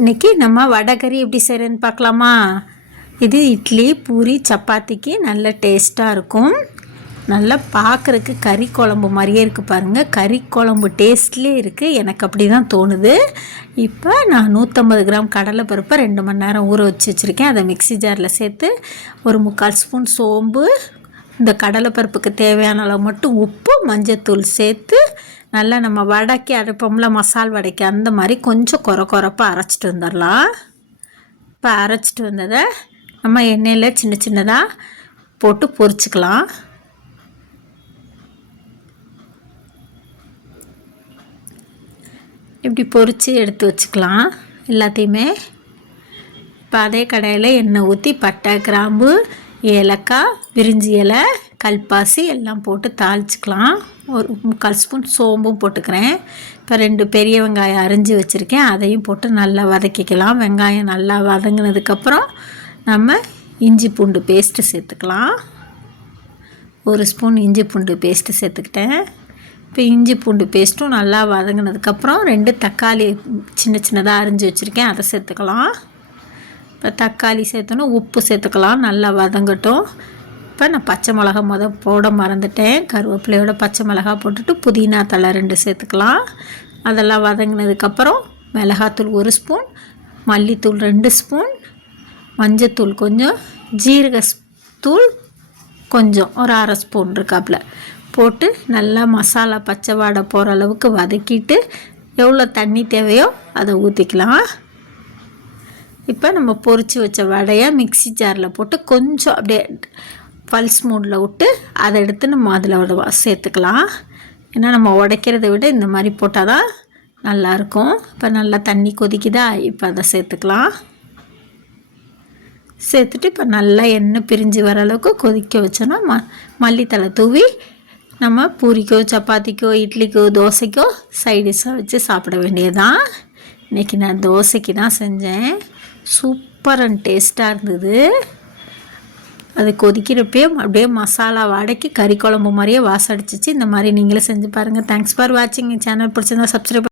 இன்றைக்கி நம்ம வடைகறி எப்படி செய்கிறேன்னு பார்க்கலாமா. இது இட்லி பூரி சப்பாத்திக்கு நல்ல டேஸ்ட்டாக இருக்கும். நல்லா பார்க்குறதுக்கு கறி குழம்பு மாதிரியே இருக்குது பாருங்கள். கறி குழம்பு டேஸ்ட்லேயே இருக்குது, எனக்கு அப்படி தான் தோணுது. இப்போ நான் 150 கிராம் கடலைப்பருப்பை 2 மணி நேரம் ஊற வச்சுருக்கேன். அதை மிக்ஸி ஜாரில் சேர்த்து ஒரு 3/4 ஸ்பூன் சோம்பு, இந்த கடலைப்பருப்புக்கு தேவையான அளவு மட்டும் உப்பு, மஞ்சத்தூள் சேர்த்து நல்லா நம்ம வடைக்கு அரைப்போம்ல, மசால் வடைக்கு அந்த மாதிரி கொஞ்சம் கொரப்பாக அரைச்சிட்டு வந்துடலாம். இப்போ அரைச்சிட்டு வந்ததை நம்ம எண்ணெயில் சின்ன சின்னதாக போட்டு பொரிச்சுக்கலாம். இப்படி பொரித்து எடுத்து வச்சுக்கலாம் எல்லாத்தையுமே. இப்போ அதே கடாயில் எண்ணெய் ஊற்றி பட்டை, கிராம்பு, ஏலக்காய், பிரிஞ்சி இலை, கல்பாசி எல்லாம் போட்டு தாளிச்சிக்கலாம். ஒரு 3/4 ஸ்பூன் சோம்பும் போட்டுக்கிறேன். இப்போ 2 பெரிய வெங்காயம் அரிஞ்சு வச்சுருக்கேன், அதையும் போட்டு நல்லா வதக்கிக்கலாம். வெங்காயம் நல்லா வதங்கினதுக்கப்புறம் நம்ம இஞ்சி பூண்டு பேஸ்ட்டு சேர்த்துக்கலாம். 1 ஸ்பூன் இஞ்சி பூண்டு பேஸ்ட்டு சேர்த்துக்கிட்டேன். இப்போ இஞ்சி பூண்டு பேஸ்ட்டும் நல்லா வதங்கினதுக்கப்புறம் 2 தக்காளி சின்ன சின்னதாக அரிஞ்சு வச்சுருக்கேன், அதை சேர்த்துக்கலாம். இப்போ தக்காளி சேர்த்தோன்னா உப்பு சேர்த்துக்கலாம், நல்லா வதங்கட்டும். இப்போ நான் பச்சை மிளகா போட மறந்துட்டேன். கருவேப்பிலையோட பச்சை மிளகா போட்டுட்டு புதினா தழை 2 சேர்த்துக்கலாம். அதெல்லாம் வதங்கினதுக்கப்புறம் மிளகாத்தூள் 1 ஸ்பூன், மல்லித்தூள் 2 ஸ்பூன், மஞ்சத்தூள் கொஞ்சம், ஜீரகத்தூள் கொஞ்சம் ஒரு 1/2 ஸ்பூன் இருக்காப்புல போட்டு நல்லா மசாலா பச்சை வாடை போகிற அளவுக்கு வதக்கிட்டு எவ்வளோ தண்ணி தேவையோ அதை ஊற்றிக்கலாம். இப்போ நம்ம பொரித்து வச்ச வடையை மிக்ஸி ஜாரில் போட்டு கொஞ்சம் அப்படியே பல்ஸ் மூடில் விட்டு அதை எடுத்து நம்ம அதில் சேர்த்துக்கலாம். ஏன்னா நம்ம உடைக்கிறத விட இந்த மாதிரி போட்டால் தான் நல்லாயிருக்கும். இப்போ நல்லா தண்ணி கொதிக்குதா, இப்போ அதை சேர்த்துக்கலாம். சேர்த்துட்டு இப்போ நல்லா எண்ணெய் பிரிஞ்சு வர அளவுக்கு கொதிக்க வச்சோன்னா மல்லித்தழை தூவி நம்ம பூரிக்கோ சப்பாத்திக்கோ இட்லிக்கோ தோசைக்கோ சைடிஷாக வச்சு சாப்பிட வேண்டியதுதான். இன்றைக்கி நான் தோசைக்கு தான் செஞ்சேன். சூப்பர் அண்ட் டேஸ்ட்டாக இருந்தது. அது கொதிக்கிறப்பே அப்படியே மசாலா வடைக்கு கறி குழம்பு மாதிரியே வாசடிச்சிச்சு. இந்த மாதிரி நீங்களும் செஞ்சு பாருங்கள். தேங்க்ஸ் ஃபார் வாட்சிங். சேனல் பிடிச்சிருந்தா சப்ஸ்கிரைப்